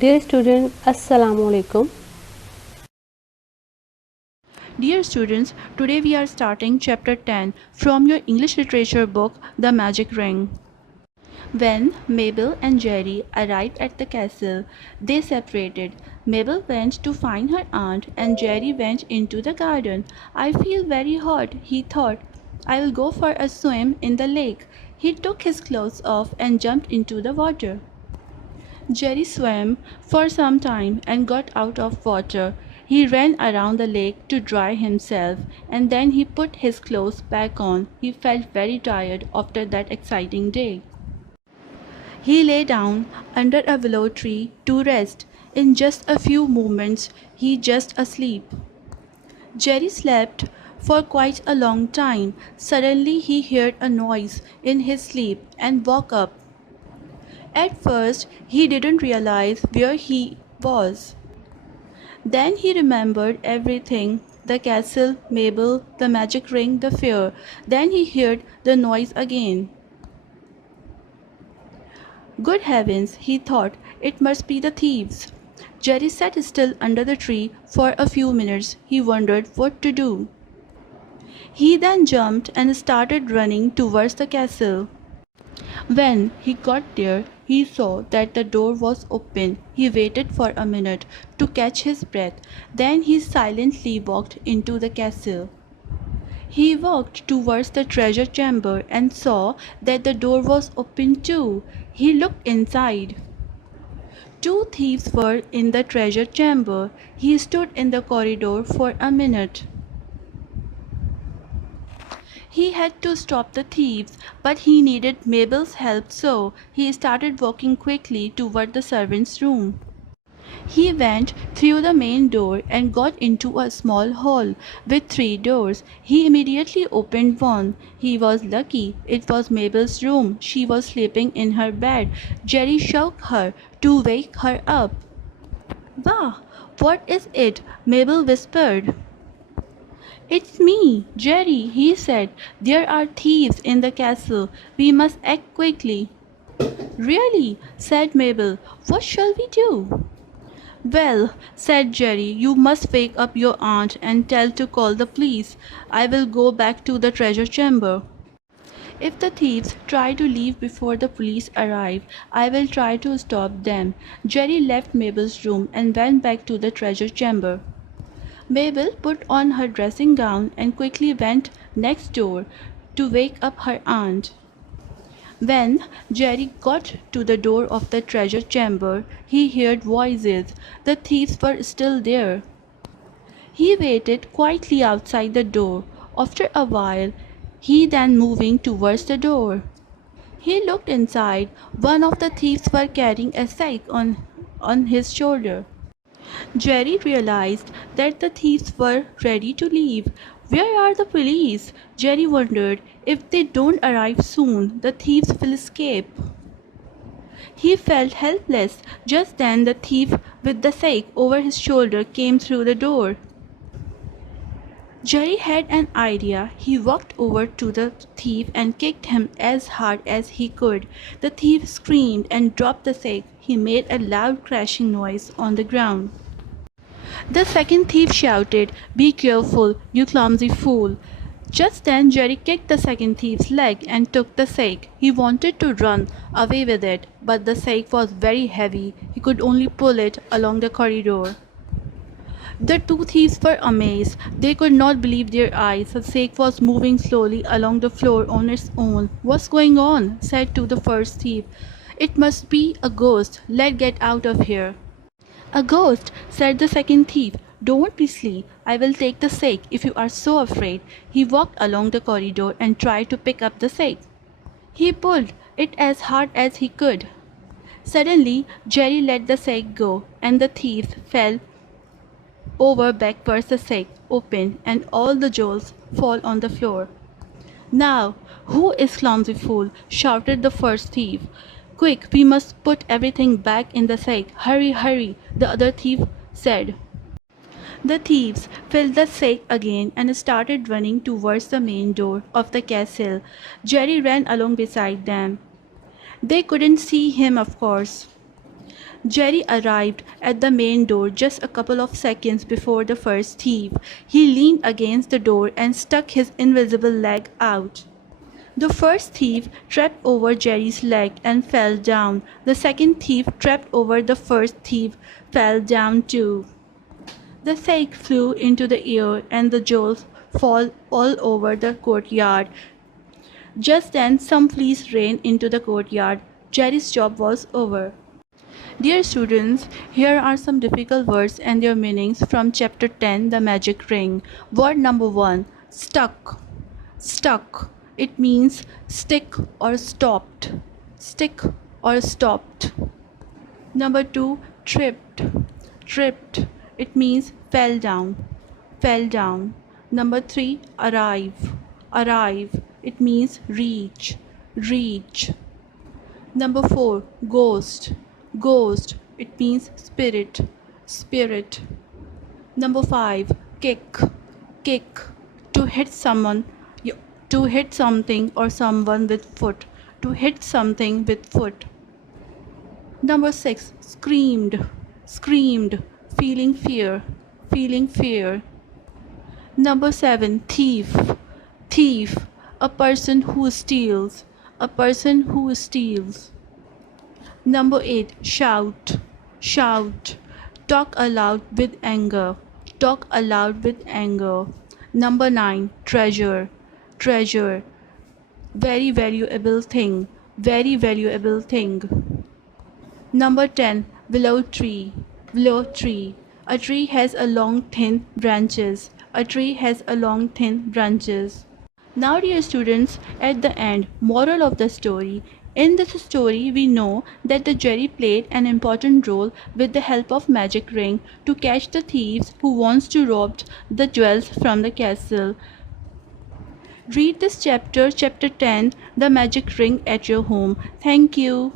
Dear student, Assalamu alaikum. Dear students, today we are starting chapter 10 from your English literature book, The Magic Ring. When Mabel and Jerry arrived at the castle, they separated. Mabel went to find her aunt and Jerry went into the garden. I feel very hot, he thought. I will go for a swim in the lake. He took his clothes off and jumped into the water. Jerry swam for some time and got out of water. He ran around the lake to dry himself and then he put his clothes back on. He felt very tired after that exciting day. He lay down under a willow tree to rest. In just a few moments, he just asleep. Jerry slept for quite a long time. Suddenly he heard a noise in his sleep and woke up. At first, he didn't realize where he was. Then he remembered everything: the castle, Mabel, the magic ring, the fair. Then he heard the noise again. Good heavens, he thought, it must be the thieves. Jerry sat still under the tree for a few minutes. He wondered what to do. He then jumped and started running towards the castle. When he got there, he saw that the door was open. He waited for a minute to catch his breath. Then he silently walked into the castle. He walked towards the treasure chamber and saw that the door was open too. He looked inside. Two thieves were in the treasure chamber. He stood in the corridor for a minute. He had to stop the thieves, but he needed Mabel's help, so he started walking quickly toward the servants' room. He went through the main door and got into a small hall with three doors. He immediately opened one. He was lucky. It was Mabel's room. She was sleeping in her bed. Jerry shook her to wake her up. "Bah! What is it?" Mabel whispered. "It's me, Jerry," he said. "There are thieves in the castle. We must act quickly." "Really?" said Mabel. "What shall we do?" "Well," said Jerry, "you must wake up your aunt and tell to call the police. I will go back to the treasure chamber. If the thieves try to leave before the police arrive, I will try to stop them." Jerry left Mabel's room and went back to the treasure chamber. Mabel put on her dressing gown and quickly went next door to wake up her aunt. When Jerry got to the door of the treasure chamber, he heard voices. The thieves were still there. He waited quietly outside the door. After a while, he then moving towards the door. He looked inside. One of the thieves were carrying a sack on his shoulder. Jerry realized that the thieves were ready to leave. Where are the police? Jerry wondered. If they don't arrive soon, the thieves will escape. He felt helpless. Just then, the thief with the sack over his shoulder came through the door. Jerry had an idea. He walked over to the thief and kicked him as hard as he could. The thief screamed and dropped the sack. He made a loud crashing noise on the ground. The second thief shouted, "Be careful, you clumsy fool." Just then Jerry kicked the second thief's leg and took the sack. He wanted to run away with it, but the sack was very heavy. He could only pull it along the corridor. The two thieves were amazed. They could not believe their eyes. The sack was moving slowly along the floor on its own. "What's going on?" said to the first thief. "It must be a ghost. Let's get out of here." "A ghost," said the second thief. "Don't be silly. I will take the sack if you are so afraid." He walked along the corridor and tried to pick up the sack. He pulled it as hard as he could. Suddenly, Jerry let the sack go, and the thieves fell over backwards. The sack opened, and all the jewels fall on the floor. "Now, who is clumsy fool?" shouted the first thief. "Quick, we must put everything back in the sack. Hurry, hurry," the other thief said. The thieves filled the sack again and started running towards the main door of the castle. Jerry ran along beside them. They couldn't see him, of course. Jerry arrived at the main door just a couple of seconds before the first thief. He leaned against the door and stuck his invisible leg out. The first thief tripped over Jerry's leg and fell down. The second thief tripped over the first thief, fell down too. The snake flew into the air and the jewels fell all over the courtyard. Just then some fleas ran into the courtyard. Jerry's job was over. Dear students, here are some difficult words and their meanings from chapter 10, The Magic Ring. Word number 1, stuck. Stuck. It means stick or stopped. Stick or stopped. Number 2, tripped. Tripped. It means fell down. Fell down. Number 3, arrive. Arrive. It means reach. Reach. Number 4, ghost. Ghost. It means spirit. Spirit. Number 5, kick. Kick. To hit someone, to hit something or someone with foot. To hit something with foot. Number 6, screamed. Screamed. Feeling fear. Feeling fear. Number 7, thief. Thief. A person who steals. A person who steals. Number 8, shout. Shout. Talk aloud with anger. Talk aloud with anger. Number 9, treasure. Treasure. Very valuable thing. Very valuable thing. Number 10, willow tree. Willow tree. A tree has a long thin branches. A tree has a long thin branches. Now dear students, at the end, moral of the story. In this story, we know that the Jerry played an important role with the help of magic ring to catch the thieves who wants to rob the jewels from the castle. Read this chapter 10, The Magic Ring at your home. Thank you.